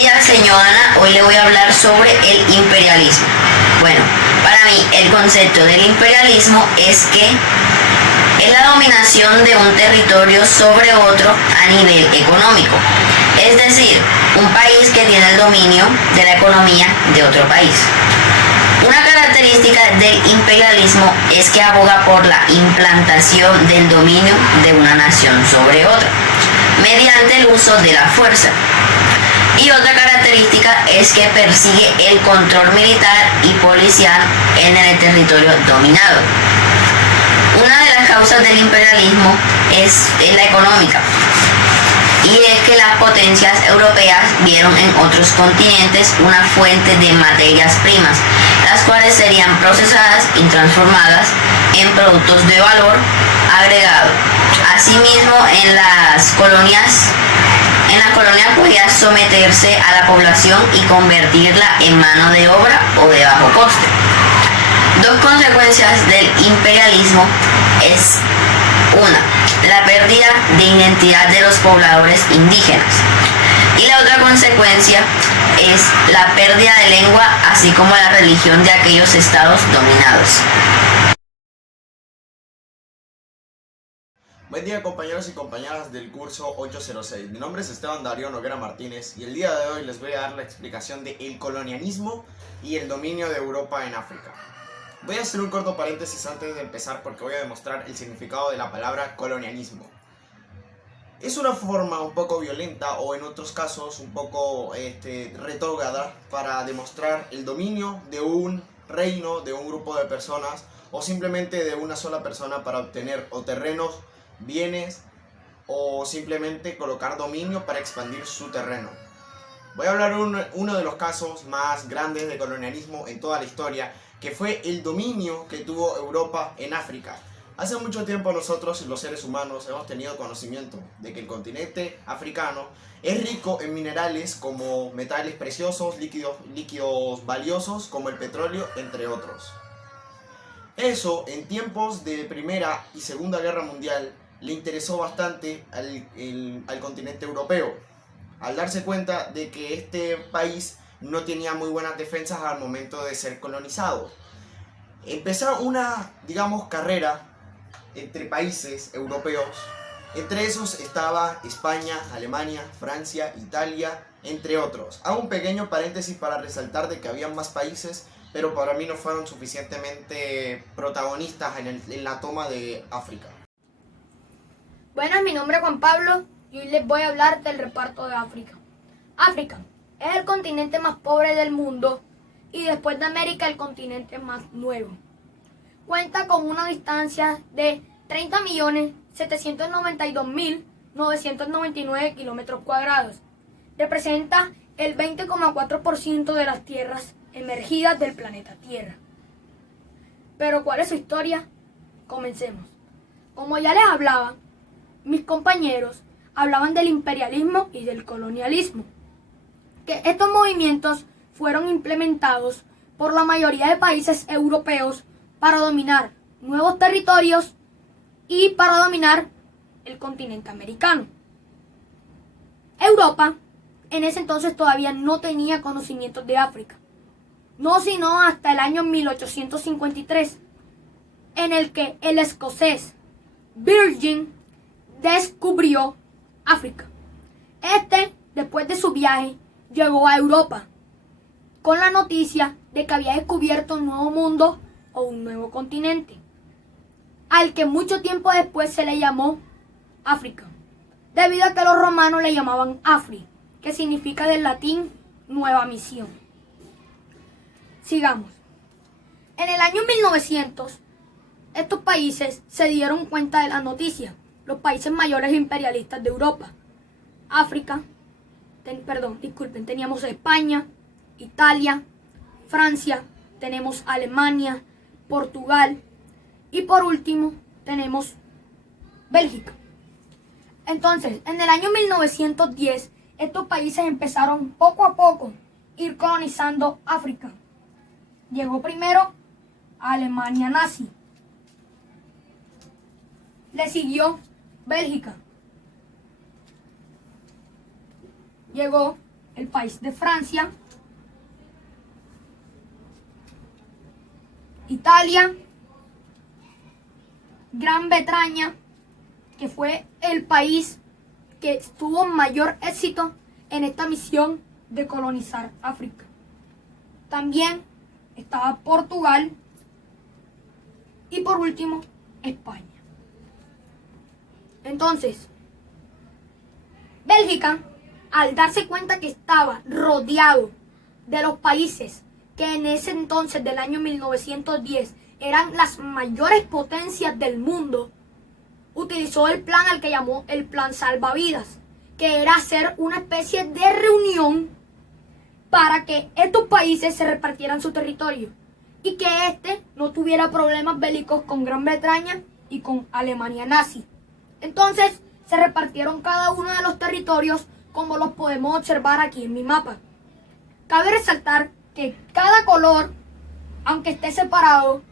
Señor Ana, hoy le voy a hablar sobre el imperialismo. Bueno, para mí el concepto del imperialismo es la dominación de un territorio sobre otro a nivel económico. Es decir, un país que tiene el dominio de la economía de otro país. Una característica del imperialismo es que aboga por la implantación del dominio de una nación sobre otra, mediante el uso de la fuerza. Y otra característica es que persigue el control militar y policial en el territorio dominado. Una de las causas del imperialismo es la económica, y es que las potencias europeas vieron en otros continentes una fuente de materias primas, las cuales serían procesadas y transformadas en productos de valor agregado. Asimismo, en las colonias podía someterse a la población y convertirla en mano de obra o de bajo coste. Dos consecuencias del imperialismo es la pérdida de identidad de los pobladores indígenas, y la otra consecuencia es la pérdida de lengua, así como la religión de aquellos estados dominados. Buen día, compañeros y compañeras del curso 806. Mi nombre es Esteban Darío Noguera Martínez y el día de hoy les voy a dar la explicación del colonialismo y el dominio de Europa en África. Voy a hacer un corto paréntesis antes de empezar porque voy a demostrar el significado de la palabra colonialismo. Es una forma un poco violenta o en otros casos un poco retrógrada para demostrar el dominio de un reino, de un grupo de personas o simplemente de una sola persona para obtener o terrenos, bienes o simplemente colocar dominio para expandir su terreno. Voy a hablar uno de los casos más grandes de colonialismo en toda la historia, que fue el dominio que tuvo Europa en África. Hace mucho tiempo nosotros, los seres humanos, hemos tenido conocimiento de que el continente africano es rico en minerales como metales preciosos, líquidos valiosos como el petróleo, entre otros. Eso, en tiempos de Primera y Segunda Guerra Mundial, le interesó bastante al continente europeo, al darse cuenta de que este país no tenía muy buenas defensas al momento de ser colonizado. Empezó una, carrera entre países europeos. Entre esos estaba España, Alemania, Francia, Italia, entre otros. Hago un pequeño paréntesis para resaltar de que había más países, pero para mí no fueron suficientemente protagonistas en la toma de África. Buenas, mi nombre es Juan Pablo y hoy les voy a hablar del reparto de África. África es el continente más pobre del mundo y después de América el continente más nuevo. Cuenta con una distancia de 30.792.999 kilómetros cuadrados. Representa el 20,4% de las tierras emergidas del planeta Tierra. Pero ¿cuál es su historia? Comencemos. Como ya les hablaba, mis compañeros hablaban del imperialismo y del colonialismo, que estos movimientos fueron implementados por la mayoría de países europeos para dominar nuevos territorios y para dominar el continente americano. Europa en ese entonces todavía no tenía conocimientos de África, no sino hasta el año 1853, en el que el escocés Virgin descubrió África. Después de su viaje, llegó a Europa con la noticia de que había descubierto un nuevo mundo o un nuevo continente, al que mucho tiempo después se le llamó África, debido a que los romanos le llamaban Afri, que significa del latín nueva misión. Sigamos. En el año 1900, estos países se dieron cuenta de la noticia, los países mayores imperialistas de Europa. Teníamos España, Italia, Francia, tenemos Alemania, Portugal y por último tenemos Bélgica. Entonces, en el año 1910, estos países empezaron poco a poco a ir colonizando África. Llegó primero Alemania nazi. Le siguió Bélgica. Llegó el país de Francia, Italia, Gran Bretaña, que fue el país que tuvo mayor éxito en esta misión de colonizar África. También estaba Portugal y por último España. Entonces, Bélgica, al darse cuenta que estaba rodeado de los países que en ese entonces del año 1910 eran las mayores potencias del mundo, utilizó el plan al que llamó el Plan Salvavidas, que era hacer una especie de reunión para que estos países se repartieran su territorio y que éste no tuviera problemas bélicos con Gran Bretaña y con Alemania nazi. Entonces se repartieron cada uno de los territorios como los podemos observar aquí en mi mapa. Cabe resaltar que cada color, aunque esté separado,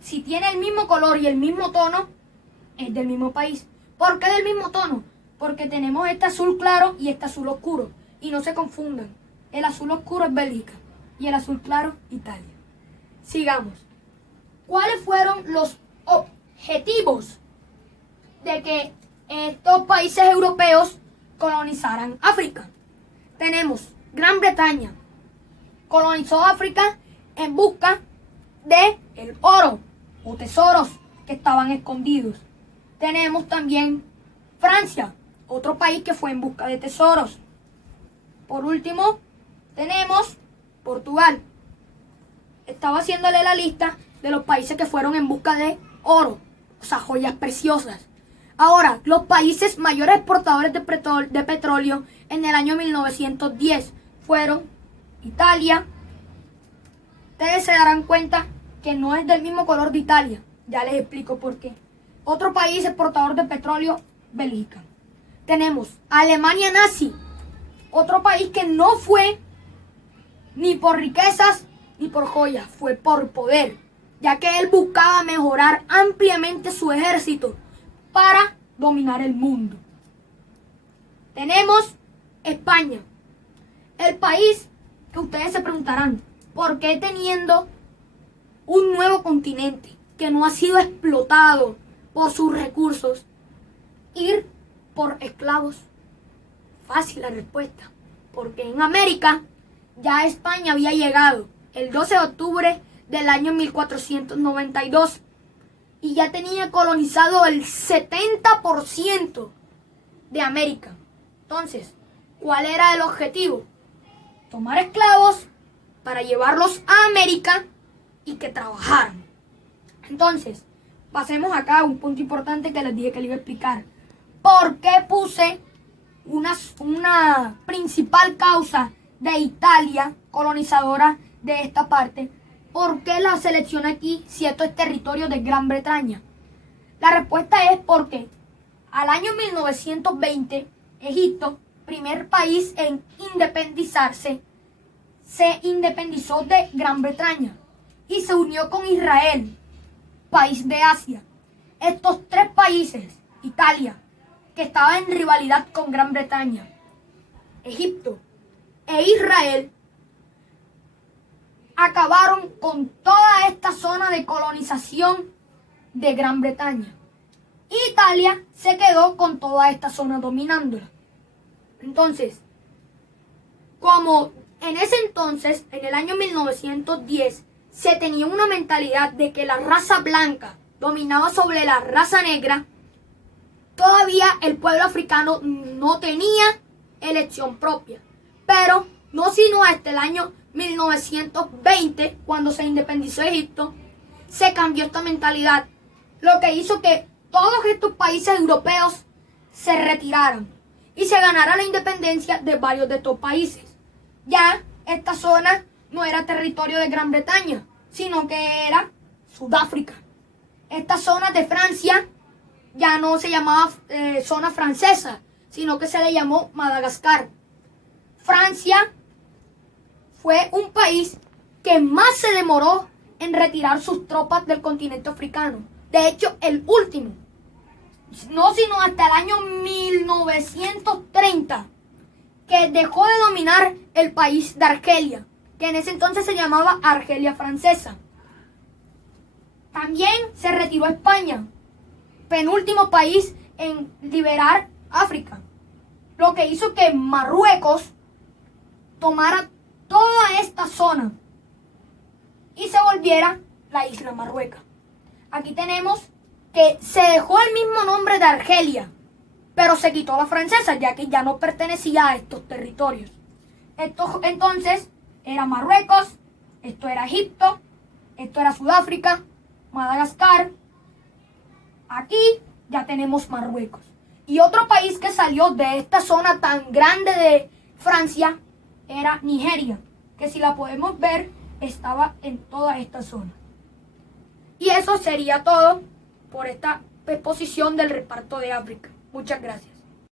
si tiene el mismo color y el mismo tono, es del mismo país. ¿Por qué del mismo tono? Porque tenemos este azul claro y este azul oscuro. Y no se confundan. El azul oscuro es Bélgica y el azul claro Italia. Sigamos. ¿Cuáles fueron los objetivos de que estos países europeos colonizaran África? Tenemos Gran Bretaña. Colonizó África en busca de el oro o tesoros que estaban escondidos. Tenemos también Francia, otro país que fue en busca de tesoros. Por último, tenemos Portugal. Estaba haciéndole la lista de los países que fueron en busca de oro, o sea, joyas preciosas. Ahora, los países mayores exportadores de petróleo en el año 1910 fueron Italia. Ustedes se darán cuenta que no es del mismo color de Italia. Ya les explico por qué. Otro país exportador de petróleo, Bélgica. Tenemos Alemania nazi. Otro país que no fue ni por riquezas ni por joyas, fue por poder, ya que él buscaba mejorar ampliamente su ejército para dominar el mundo. Tenemos España, el país que ustedes se preguntarán, ¿por qué teniendo un nuevo continente que no ha sido explotado por sus recursos, ir por esclavos? Fácil la respuesta, porque en América ya España había llegado el 12 de octubre del año 1492 y ya tenía colonizado el 70% de América. Entonces, ¿cuál era el objetivo? Tomar esclavos para llevarlos a América y que trabajaran. Entonces, pasemos acá a un punto importante que les dije que les iba a explicar. ¿Por qué puse una principal causa de Italia, colonizadora de esta parte? ¿Por qué la seleccioné aquí si esto es territorio de Gran Bretaña? La respuesta es porque al año 1920, Egipto, primer país en independizarse, se independizó de Gran Bretaña y se unió con Israel, país de Asia. Estos tres países, Italia, que estaba en rivalidad con Gran Bretaña, Egipto e Israel, acabaron con toda esta zona de colonización de Gran Bretaña. Italia se quedó con toda esta zona dominándola. Entonces, como en ese entonces, en el año 1910, se tenía una mentalidad de que la raza blanca dominaba sobre la raza negra, todavía el pueblo africano no tenía elección propia. Pero no sino hasta el año 1920, cuando se independizó Egipto, se cambió esta mentalidad, lo que hizo que todos estos países europeos se retiraran y se ganara la independencia de varios de estos países. Ya esta zona no era territorio de Gran Bretaña, sino que era Sudáfrica. Esta zona de Francia ya no se llamaba zona francesa, sino que se le llamó Madagascar. Francia fue un país que más se demoró en retirar sus tropas del continente africano. De hecho, el último, no sino hasta el año 1930, que dejó de dominar el país de Argelia, que en ese entonces se llamaba Argelia Francesa. También se retiró a España, penúltimo país en liberar África, lo que hizo que Marruecos tomara toda esta zona y se volviera la isla Marruecos. Aquí tenemos que se dejó el mismo nombre de Argelia, pero se quitó la francesa, ya que ya no pertenecía a estos territorios. Esto entonces era Marruecos, esto era Egipto, esto era Sudáfrica, Madagascar. Aquí ya tenemos Marruecos. Y otro país que salió de esta zona tan grande de Francia era Nigeria, que si la podemos ver estaba en toda esta zona. Y eso sería todo por esta exposición del reparto de África. Muchas gracias.